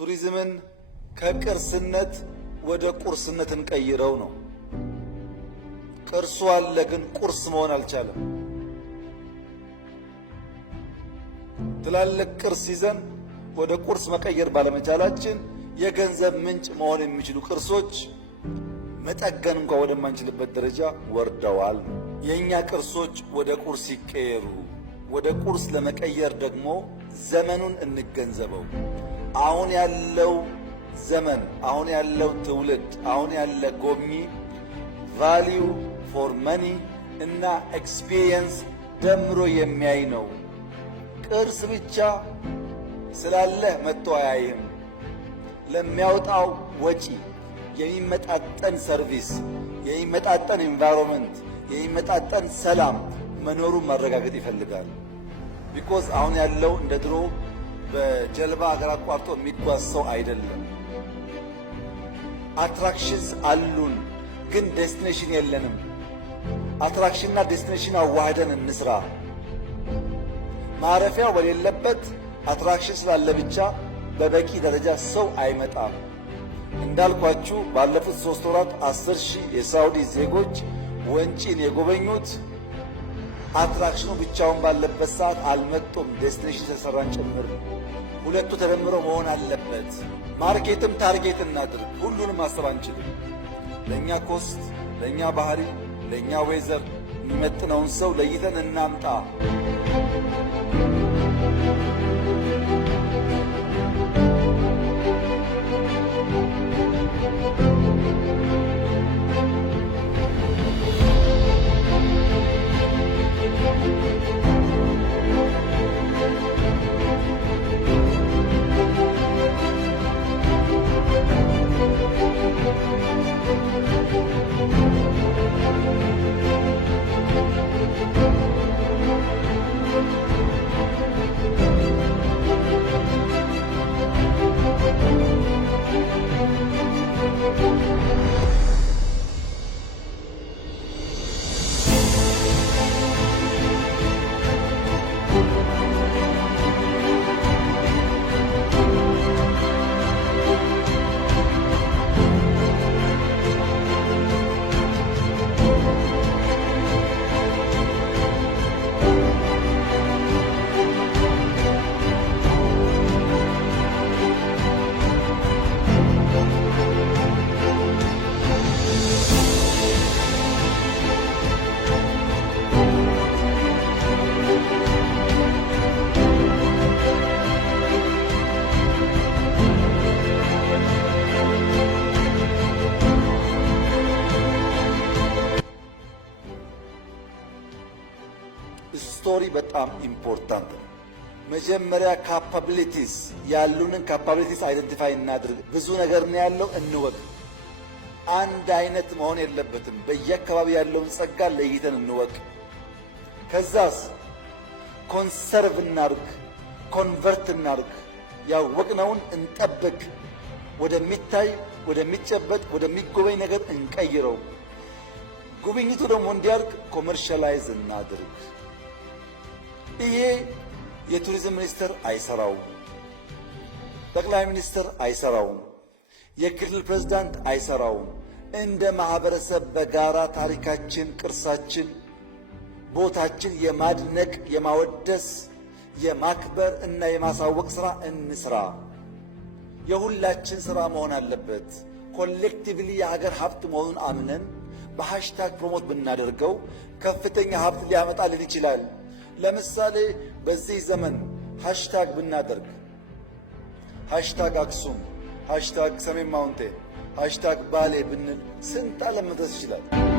ቱሪዝምን ከቅርስነት ወደ ቁርስነት እንቀይረው ነው። ቅርሱ አለ፣ ግን ቁርስ መሆን አልቻለም። ትላልቅ ቅርስ ይዘን ወደ ቁርስ መቀየር ባለመቻላችን የገንዘብ ምንጭ መሆን የሚችሉ ቅርሶች መጠገን እንኳ ወደማንችልበት ደረጃ ወርደዋል። የእኛ ቅርሶች ወደ ቁርስ ይቀየሩ። ወደ ቁርስ ለመቀየር ደግሞ ዘመኑን እንገንዘበው። አሁን ያለው ዘመን፣ አሁን ያለው ትውልድ፣ አሁን ያለ ጎብኚ ቫሊዩ ፎር መኒ እና ኤክስፒሪየንስ ደምሮ የሚያይ ነው። ቅርስ ብቻ ስላለ መጥቶ አያይም። ለሚያወጣው ወጪ የሚመጣጠን ሰርቪስ፣ የሚመጣጠን ኢንቫይሮንመንት፣ የሚመጣጠን ሰላም መኖሩን ማረጋገጥ ይፈልጋል። ቢኮዝ አሁን ያለው እንደ ድሮ በጀልባ ሀገር አቋርጦ የሚጓዝ ሰው አይደለም። አትራክሽንስ አሉን፣ ግን ዴስቲኔሽን የለንም። አትራክሽንና ዴስቲኔሽን አዋህደን እንስራ። ማረፊያው በሌለበት አትራክሽን ስላለ ብቻ በበቂ ደረጃ ሰው አይመጣም። እንዳልኳችሁ ባለፉት 3 ወራት 10,000 የሳውዲ ዜጎች ወንጪን የጎበኙት አትራክሽኑ ብቻውን ባለበት ሰዓት አልመጡም። ዴስቲኔሽን ተሰራን ጭምር ሁለቱ ተደምሮ መሆን አለበት። ማርኬትም ታርጌት እናድርግ። ሁሉንም ማሰብ አንችልም። ለእኛ ኮስት፣ ለእኛ ባህሪ፣ ለእኛ ዌዘር የሚመጥነውን ሰው ለይተን እናምጣ። ስቶሪ በጣም ኢምፖርታንት ነው። መጀመሪያ ካፓቢሊቲስ ያሉንን ካፓቢሊቲስ አይደንቲፋይ እናድርግ። ብዙ ነገር ነው ያለው፣ እንወቅ። አንድ አይነት መሆን የለበትም። በየአካባቢ ያለውን ጸጋ ለይተን እንወቅ። ከዛስ ኮንሰርቭ እናርግ፣ ኮንቨርት እናርግ። ያወቅነውን እንጠብቅ። ወደሚታይ፣ ወደሚጨበጥ፣ ወደሚጎበኝ ነገር እንቀይረው። ጉብኝቱ ደግሞ እንዲያርግ ኮመርሻላይዝ እናድርግ። ይሄ የቱሪዝም ሚኒስትር አይሰራውም፣ ጠቅላይ ሚኒስትር አይሰራውም፣ የክልል ፕሬዝዳንት አይሰራውም። እንደ ማህበረሰብ በጋራ ታሪካችን፣ ቅርሳችን፣ ቦታችን የማድነቅ የማወደስ፣ የማክበር እና የማሳወቅ ስራ እንስራ። የሁላችን ስራ መሆን አለበት። ኮሌክቲቭሊ የሀገር ሀብት መሆኑን አምነን በሃሽታግ ፕሮሞት ብናደርገው ከፍተኛ ሀብት ሊያመጣልን ይችላል። ለምሳሌ በዚህ ዘመን ሃሽታግ ብናደርግ ሃሽታግ አክሱም፣ ሃሽታግ ሰሜን ማውንቴን፣ ሃሽታግ ባሌ ብንል ስንት ዓለም መድረስ ይችላል።